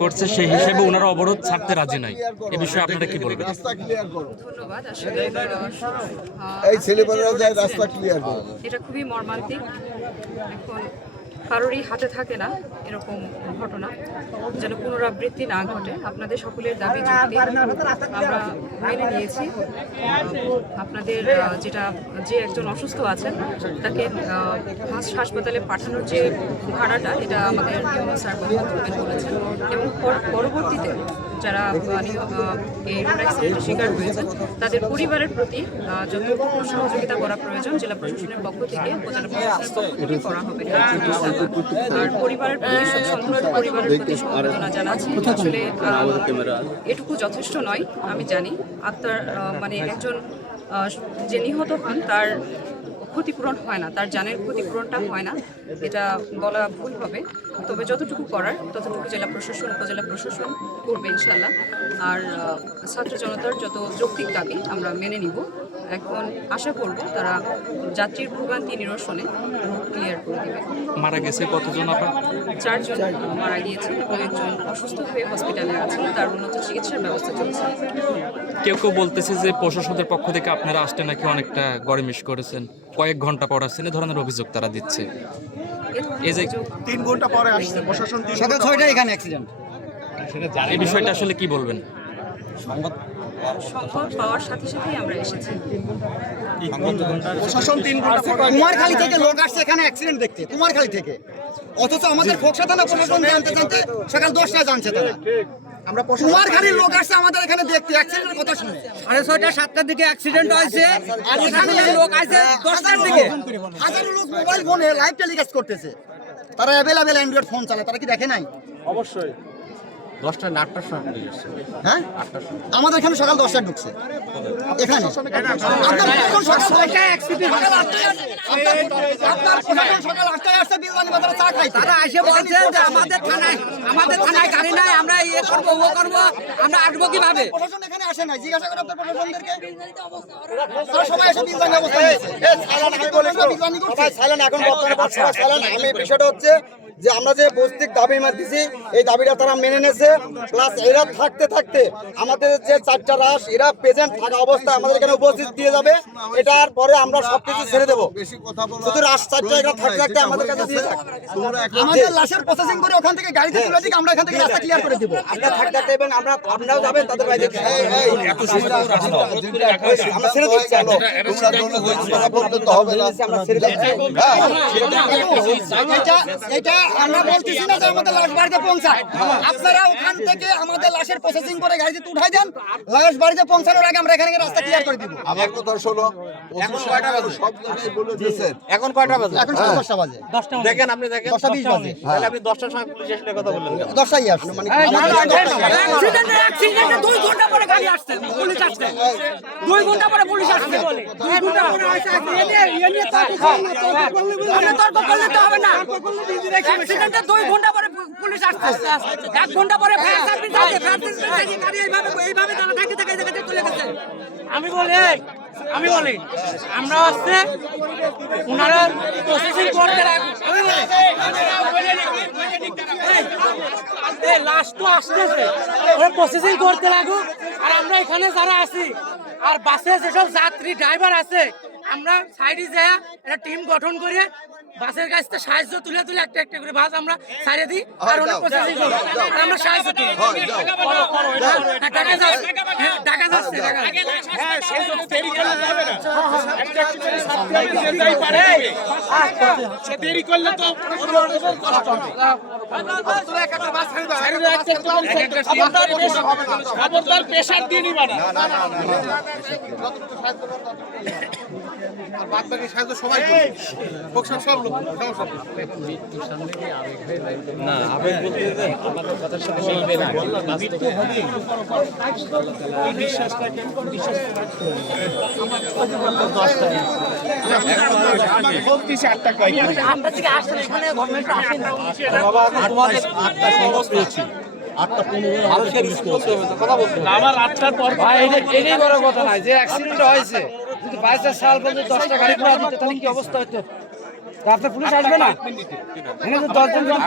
করছে সেই হিসেবে ওনারা অবরোধ ছাড়তে রাজি নয়। এ বিষয়ে আপনারা কি বলবেন? ধন্যবাদ। আসলে এই ছেলেমেয়েরা যায় রাস্তা ক্লিয়ার করো। এটা খুবই মর্মান্তিক। এখন কারোরই হাতে থাকে না এরকম ঘটনা যেন পুনরাবৃত্তি না ঘটে। আপনাদের সকলের দাবি যুক্তি আমরা মেনে নিয়েছি। আপনাদের যে একজন অসুস্থ আছেন তাকে হাসপাতালে পাঠানোর যে ভাড়াটা এটা আমাদের স্যার বহন করবেন বলেছেন এবং পরবর্তীতে যারা এই রোড অ্যাক্সিডেন্টের শিকার হয়েছে তাদের পরিবারের প্রতি যতটুকু সহযোগিতা করা প্রয়োজন জেলা প্রশাসনের পক্ষ থেকে উপজেলা প্রশাসনের পক্ষ থেকে করা হবে। আর পরিবারের প্রতি সম্পূর্ণ পরিবারের প্রতি সমবেদনা জানাচ্ছি। আসলে এটুকু যথেষ্ট নয় আমি জানি। আত্মার মানে একজন যে নিহত হন তার ক্ষতিপূরণ হয় না, তার জানের ক্ষতিপূরণটা হয় না, এটা বলা ভুল হবে। তবে যতটুকু করার ততটুকু জেলা প্রশাসন উপজেলা প্রশাসন করবে ইনশাল্লাহ। আর ছাত্র জনতার যত যৌক্তিক দাবি আমরা মেনে নিব। এখন আশা করব তারা যাত্রীর ভোগান্তি নিরসনে ক্লিয়ার করে দেবে। মারা গেছে কতজন? আপনার 4 জন মারা গিয়েছে এবং একজন অসুস্থ হয়ে হসপিটালে আছে, তার উন্নত চিকিৎসার ব্যবস্থা চলছে। কেউ কেউ বলতেছে যে প্রশাসনের পক্ষ থেকে আপনারা আসতে নাকি অনেকটা গড়িমিস করেছেন, কয়েক ঘন্টা পর আসছেন, এ ধরনের অভিযোগ তারা দিচ্ছে। এই যে 3 ঘন্টা পরে আসছে প্রশাসন, সকাল 6টায় এখানে অ্যাক্সিডেন্ট। এই বিষয়টা আসলে কি বলবেন? সংবাদ পাওয়ার সাথে সাথেই আমরা এসেছি। প্রশাসন 3 ঘন্টা পরে কুমারখালী থেকে লোক আসছে এখানে অ্যাক্সিডেন্ট দেখতে, কুমারখালী থেকে। অথচ আমাদের খোকসা থানা প্রশাসন জানতে সকাল 10টায় জানছে তারা। আমরা কুমারখালীর লোক আসছে আমাদের এখানে দেখতে অ্যাক্সিডেন্টের কথা শুনে। 6:30 7টার দিকে অ্যাক্সিডেন্ট হয়েছে আর এখানে লোক আসছে 10টার দিকে। হাজারো লোক মোবাইল ফোনে লাইভ টেলিকাস্ট করতেছে। তারা অ্যাভেলেবেল অ্যান্ড্রয়েড ফোন চালায়, তারা কি দেখে নাই? অবশ্যই 10টা না 8টার সময় পুলিশ আসছে। হ্যাঁ, আমাদের এখানে সকাল 10টায় ঢুকছে এখানে। আপনার প্রশাসন সকাল 6টায় অ্যাক্সিডেন্ট, আপনার প্রশাসন সকাল 8টায় আসছে বিলবানি বাজারে চা খাইতে। তারা এসে বলছে যে আমাদের থানায় গাড়ি নাই, আমরা ইয়ে করবো ও করবো, আমরা আসবো কিভাবে? প্রশাসন এখানে আসে নাই, জিজ্ঞাসা করে আপনার প্রশাসনদেরকে। তারা সবাই এসে বিলবানি অবস্থা নিয়েছে। সবাই সাইলেন্ট, এখন বর্তমানে সবাই সাইলেন্ট। আমি বিষয়টা হচ্ছে যে আমরা যে বৈশ্বিক দাবি দিছি এই দাবিটা তারা মেনে নিয়েছে। প্লাস এরা থাকতে থাকতে আমাদের যে 4টা রাশ এরা প্রেজেন্ট থাকা অবস্থায় আমাদের এখানে উপস্থিত দিয়ে যাবে। এটার পরে আমরা সবকিছু ছেড়ে দেবো। শুধু রাশ 4টা এরা থাকতে থাকতে আমাদের কাছে দিয়ে যাক। আমাদের লাশের প্রসেসিং করে ওখান থেকে গাড়িতে তুলে দিক, আমরা এখান থেকে রাস্তা ক্লিয়ার করে দিব। আমরা থাকতে থাকতে এবং আমরাও যাবেন তাদের বাইরে। আমরা ছেড়ে দিচ্ছি, আমরা ছেড়ে দিচ্ছি। এটা আমরা বলতেছি না যে আমাদের লাশ বাড়িতে পৌঁছায়। আপনারা ওখান থেকে আমাদের লাশের প্রসেসিং করে গাড়িতে উঠাই দেন, লাশ বাড়িতে পৌঁছানোর আগে আমরা এখানে রাস্তা ক্লিয়ার করে দিব। আমার কথা শোনো, এখন কয়টা বাজে? সব জায়গায় বলে দিয়েছেন। এখন কয়টা বাজে? এখন 10টা বাজে। দেখেন আপনি দেখেন 10টা 20 বাজে। তাহলে আপনি 10টার সময় পুলিশ আসলে কথা বললেন কেন? 10টাই আসছে মানে অ্যাক্সিডেন্টে 2 ঘন্টা পরে গাড়ি আসছে, পুলিশ আসছে। 2 ঘন্টা পরে পুলিশ আসছে বলে 2 ঘন্টা পরে আসছে। এনে তর্ক করলে তো হবে না। অ্যাক্সিডেন্টে 2 ঘন্টা পরে পুলিশ আসছে, 1 ঘন্টা পরে ফায়ার সার্ভিস আসছে। ফায়ার সার্ভিস গাড়ি এইভাবে তারা থাকতে থাকতে এই জায়গাতে চলে গেছে। আমি বলি আমরা আসছে ওনারা প্রসেসিং করতে লাস্ট তো আসতেছে, ওরা প্রসেসিং করতে লাগুক। আর আমরা এখানে যারা আছি আর বাসে যেসব যাত্রী ড্রাইভার আছে আমরা সাইডে যায় একটা টিম গঠন করে বাসের কাছ থেকে সাহায্য তুলে তুলে একটা একটা করে বাস আমরা ছাড়ে দিই আর ওরা প্রসেসিং করি। আমরা সাহায্য করি। টাকা যাচ্ছে দেরি করলে তো খবরদার প্রেশার দিয়ে নিবা না। বাদ বাকি সাহায্য সবাই সব লোক না আবেগ বলতে আমাদের কথার সাথে মিলবে না। আমার 8টার পর এটাই বড় কথা নয় যে অ্যাক্সিডেন্ট হয়েছে। যদি 22 সাল পর্যন্ত 10টা গাড়ি করে দিতে তাহলে কি অবস্থা হতো? আপনার পুলিশ আসবে না? এখানে তো 10 জন